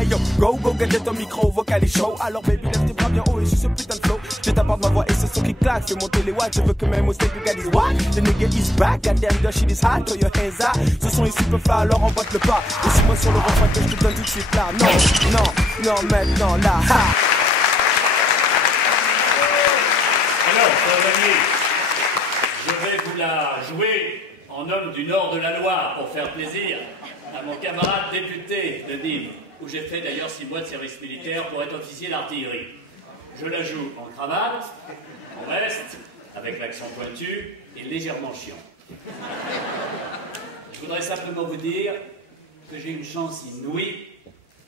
Hey yo, go, gadget ton micro, vocal et show. Alors baby, lève tes bras bien haut et je ce putain de flow. Je t'apporte ma voix et ce son qui claque. Fais monter les watts, je veux que même au steak, regarde is what? The nigga is back, goddamn, the shit is hot, throw your hands up. Ce son est super fly, alors emboîte le pas. Et suis-moi sur le refrain que je te donne tout de suite là. Non, maintenant là, ha! Alors, chers amis, je vais vous la jouer en homme du nord de la Loire pour faire plaisir à mon camarade député de Nîmes, où j'ai fait d'ailleurs 6 mois de service militaire pour être officier d'artillerie. Je la joue en cravate, en veste, avec l'accent pointu et légèrement chiant. Je voudrais simplement vous dire que j'ai une chance inouïe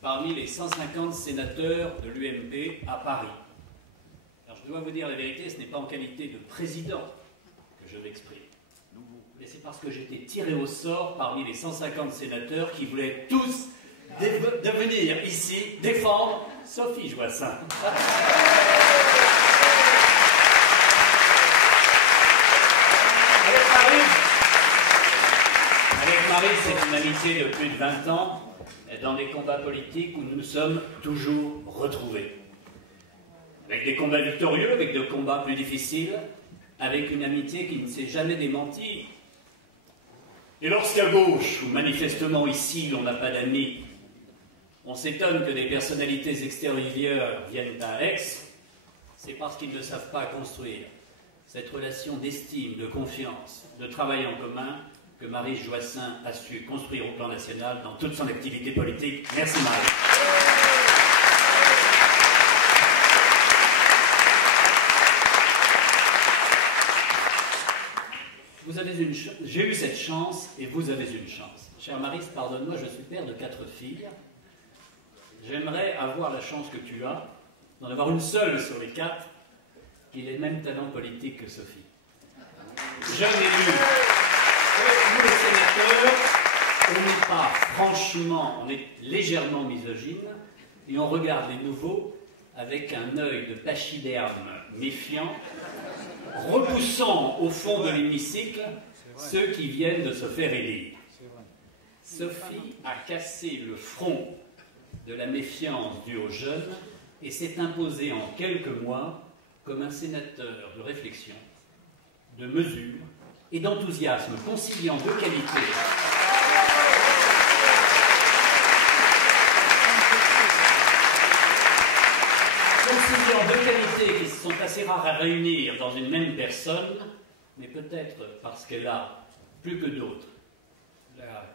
parmi les 150 sénateurs de l'UMP à Paris. Alors je dois vous dire la vérité, ce n'est pas en qualité de président que je m'exprime. Mais c'est parce que j'étais tiré au sort parmi les 150 sénateurs qui voulaient tous devenir ici défendre Sophie Joissains. Avec Marie, c'est une amitié de plus de 20 ans, dans des combats politiques où nous nous sommes toujours retrouvés. Avec des combats victorieux, avec des combats plus difficiles, avec une amitié qui ne s'est jamais démentie. Et lorsqu'à gauche, ou manifestement ici, on n'a pas d'amis, on s'étonne que des personnalités extérieures viennent à Aix, c'est parce qu'ils ne savent pas construire cette relation d'estime, de confiance, de travail en commun que Marie Joissains a su construire au plan national dans toute son activité politique. Merci Marie. J'ai eu cette chance et vous avez une chance. Chère Marie, pardonne-moi, je suis père de 4 filles. J'aimerais avoir la chance que tu as, d'en avoir une seule sur les 4, qui ait les mêmes talents politiques que Sophie. Jeune élu, nous les sénateurs, on n'est pas franchement, on est légèrement misogyne, et on regarde les nouveaux avec un œil de pachyderme méfiant, repoussant au fond de l'hémicycle ceux qui viennent de se faire élire. Sophie a cassé le front de la méfiance due aux jeunes et s'est imposée en quelques mois comme un sénateur de réflexion, de mesure et d'enthousiasme, conciliant deux qualités. Conciliant deux qualités qui sont assez rares à réunir dans une même personne, mais peut-être parce qu'elle a, plus que d'autres,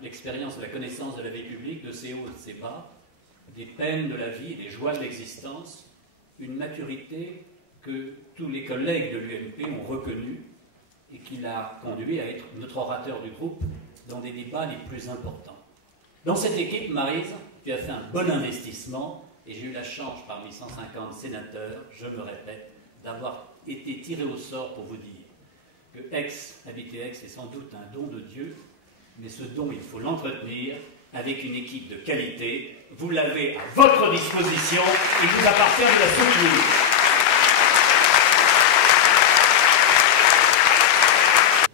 l'expérience de la connaissance de la vie publique, de ses hauts et de ses bas, des peines de la vie et des joies de l'existence, une maturité que tous les collègues de l'UMP ont reconnue et qui l'a conduit à être notre orateur du groupe dans des débats les plus importants. Dans cette équipe, Maryse, tu as fait un bon investissement et j'ai eu la chance, parmi 150 sénateurs, je me répète, d'avoir été tiré au sort pour vous dire que habiter Aix est sans doute un don de Dieu, mais ce don, il faut l'entretenir avec une équipe de qualité. Vous l'avez à votre disposition, il vous appartient de la soutenir.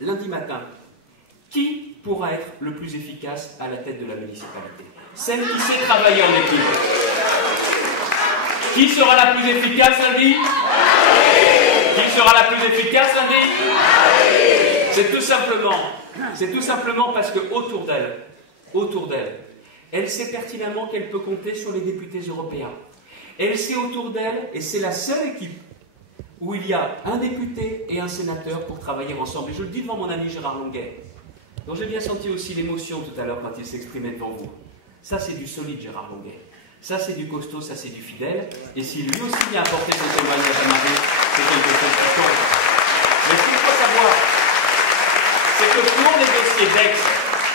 Lundi matin, qui pourra être le plus efficace à la tête de la municipalité? Celle qui sait travailler en équipe. Qui sera la plus efficace lundi? Qui sera la plus efficace lundi? C'est tout simplement parce que autour d'elle, elle sait pertinemment qu'elle peut compter sur les députés européens. Elle sait autour d'elle, et c'est la seule équipe où il y a un député et un sénateur pour travailler ensemble. Et je le dis devant mon ami Gérard Longuet, dont j'ai bien senti aussi l'émotion tout à l'heure quand il s'exprimait devant vous. Ça, c'est du solide, Gérard Longuet. Ça, c'est du costaud, ça, c'est du fidèle. Et si lui aussi vient apporter son témoignage à Marie, c'est quelque chose qui compte. Mais ce qu'il faut savoir, c'est que pour les dossiers d'Aix,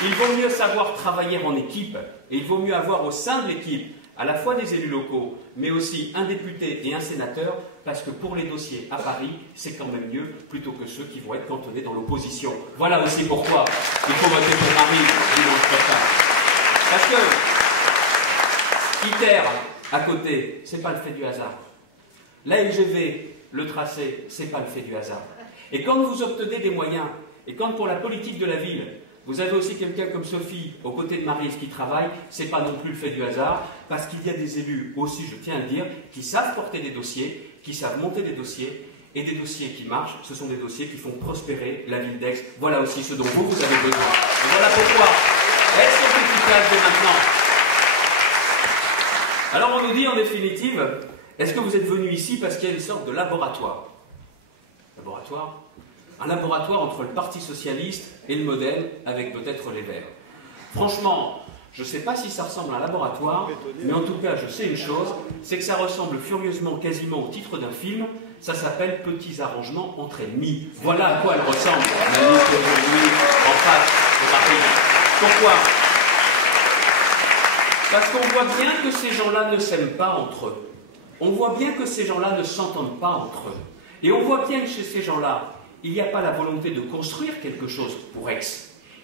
il vaut mieux savoir travailler en équipe, et il vaut mieux avoir au sein de l'équipe à la fois des élus locaux, mais aussi un député et un sénateur, parce que pour les dossiers à Paris, c'est quand même mieux, plutôt que ceux qui vont être cantonnés dans l'opposition. Voilà aussi pourquoi il faut voter pour Marie dimanche prochain. Parce que Iter, à côté, c'est pas le fait du hasard. La LGV, le tracé, c'est pas le fait du hasard. Et quand vous obtenez des moyens, et quand pour la politique de la ville, Vous avez aussi quelqu'un comme Sophie, aux côtés de Maryse, qui travaille. Ce n'est pas non plus le fait du hasard, parce qu'il y a des élus aussi, je tiens à le dire, qui savent porter des dossiers, qui savent monter des dossiers, et des dossiers qui marchent, ce sont des dossiers qui font prospérer la ville d'Aix. Voilà aussi ce dont vous avez besoin. Et voilà pourquoi Aix est efficace dès maintenant. Alors on nous dit en définitive, est-ce que vous êtes venu ici parce qu'il y a une sorte de laboratoire? Laboratoire? Un laboratoire entre le Parti Socialiste et le Modem, avec peut-être les Verts. Franchement, je ne sais pas si ça ressemble à un laboratoire, mais en tout cas, je sais une chose, c'est que ça ressemble furieusement, quasiment au titre d'un film. Ça s'appelle « Petits arrangements entre ennemis ». Voilà à quoi elle ressemble, la liste aujourd'hui, en face de Paris. Pourquoi? Parce qu'on voit bien que ces gens-là ne s'aiment pas entre eux. On voit bien que ces gens-là ne s'entendent pas entre eux. Et on voit bien que chez ces gens-là, il n'y a pas la volonté de construire quelque chose pour Aix.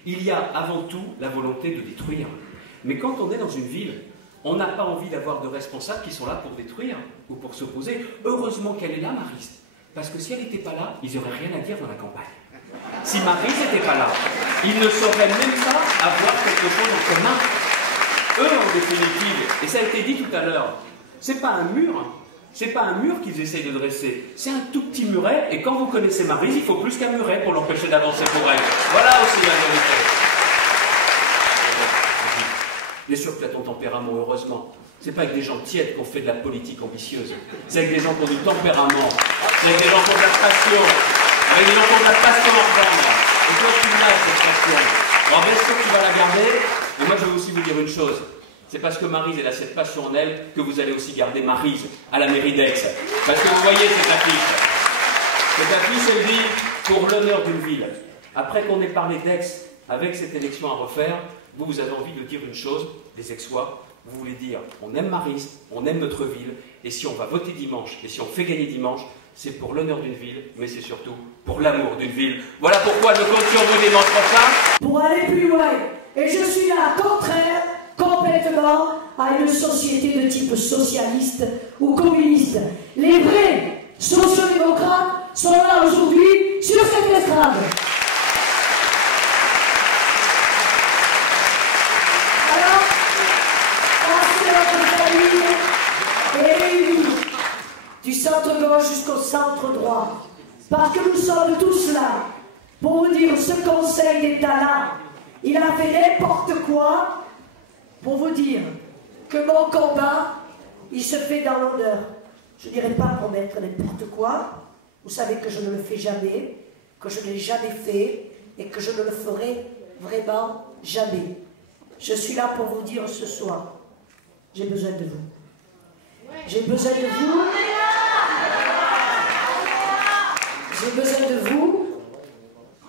Il y a avant tout la volonté de détruire. Mais quand on est dans une ville, on n'a pas envie d'avoir de responsables qui sont là pour détruire ou pour s'opposer. Heureusement qu'elle est là, Maryse. Parce que si elle n'était pas là, ils n'auraient rien à dire dans la campagne. Si Maryse n'était pas là, ils ne sauraient même pas avoir quelque chose en commun. Eux, en définitive, et ça a été dit tout à l'heure, c'est pas un mur, c'est pas un mur qu'ils essayent de dresser, c'est un tout petit muret, et quand vous connaissez Maryse, il faut plus qu'un muret pour l'empêcher d'avancer pour elle. Voilà aussi la vérité. Bien sûr que tu as ton tempérament, heureusement. C'est pas avec des gens tièdes qu'on fait de la politique ambitieuse. C'est avec des gens qui ont du tempérament. C'est avec des gens qui ont de la passion. Avec des gens qui ont de la passion en prendre. Et toi, tu l'as, cette passion. Alors, bien sûr que tu vas la garder. Mais moi, je vais aussi vous dire une chose. C'est parce que Maryse, elle a cette passion en elle que vous allez aussi garder Maryse à la mairie d'Aix. Parce que vous voyez cette affiche. Cette affiche, elle dit « Pour l'honneur d'une ville ». Après qu'on ait parlé d'Aix, avec cette élection à refaire, vous avez envie de dire une chose, les Aixois, vous voulez dire on aime Maryse, on aime notre ville, et si on va voter dimanche, et si on fait gagner dimanche, c'est pour l'honneur d'une ville, mais c'est surtout pour l'amour d'une ville. Voilà pourquoi je compte sur vous dimanche prochain. Pour aller plus loin, et je suis là contraire complètement à une société de type socialiste ou communiste. Les vrais sociodémocrates sont là aujourd'hui sur cette estrade. Du centre-gauche jusqu'au centre-droit. Parce que nous sommes tous là pour vous dire ce Conseil d'État-là, il a fait n'importe quoi pour vous dire que mon combat, il se fait dans l'honneur. Je ne dirais pas promettre n'importe quoi. Vous savez que je ne le fais jamais, que je ne l'ai jamais fait et que je ne le ferai vraiment jamais. Je suis là pour vous dire ce soir, j'ai besoin de vous. J'ai besoin de vous. J'ai besoin de vous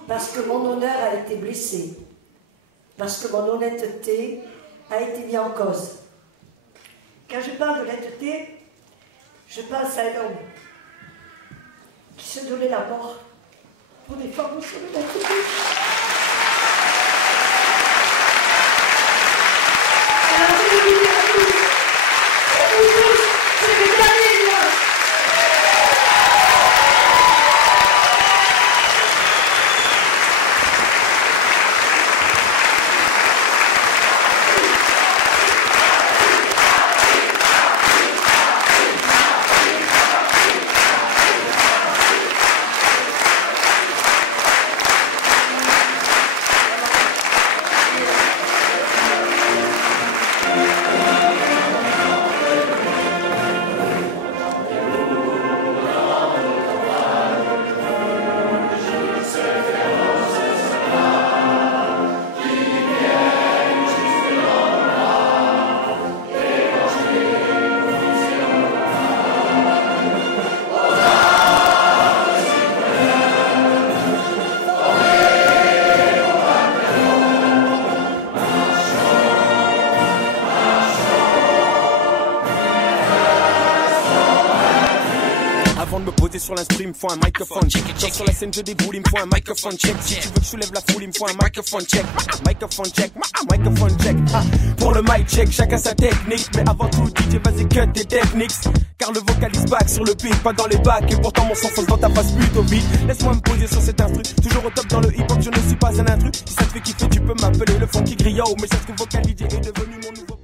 parce que mon honneur a été blessé, parce que mon honnêteté a été mise en cause. Quand je parle d'honnêteté, je pense à un homme qui se donnait la mort pour défendre son honnêteté. Alors je vous dis à tous, c'est le dernier dimanche. Sur l'instru, il me faut un microphone check. Sur la scène, je déboule, il me faut un microphone check. Si tu veux que je soulève la foule, il me faut un microphone check. Microphone check, microphone check. Pour le mic check, chacun sa technique. Mais avant tout, DJ, vas-y, cut tes techniques. car le vocalise back sur le beat, pas dans les bacs. Et pourtant mon son fonce dans ta face plutôt vite. Laisse-moi me poser sur cet instru, toujours au top dans le hip-hop, je ne suis pas un intrus. Si ça te fait kiffer, tu peux m'appeler le funky griot, mais c'est ce que vocaliser est devenu mon nouveau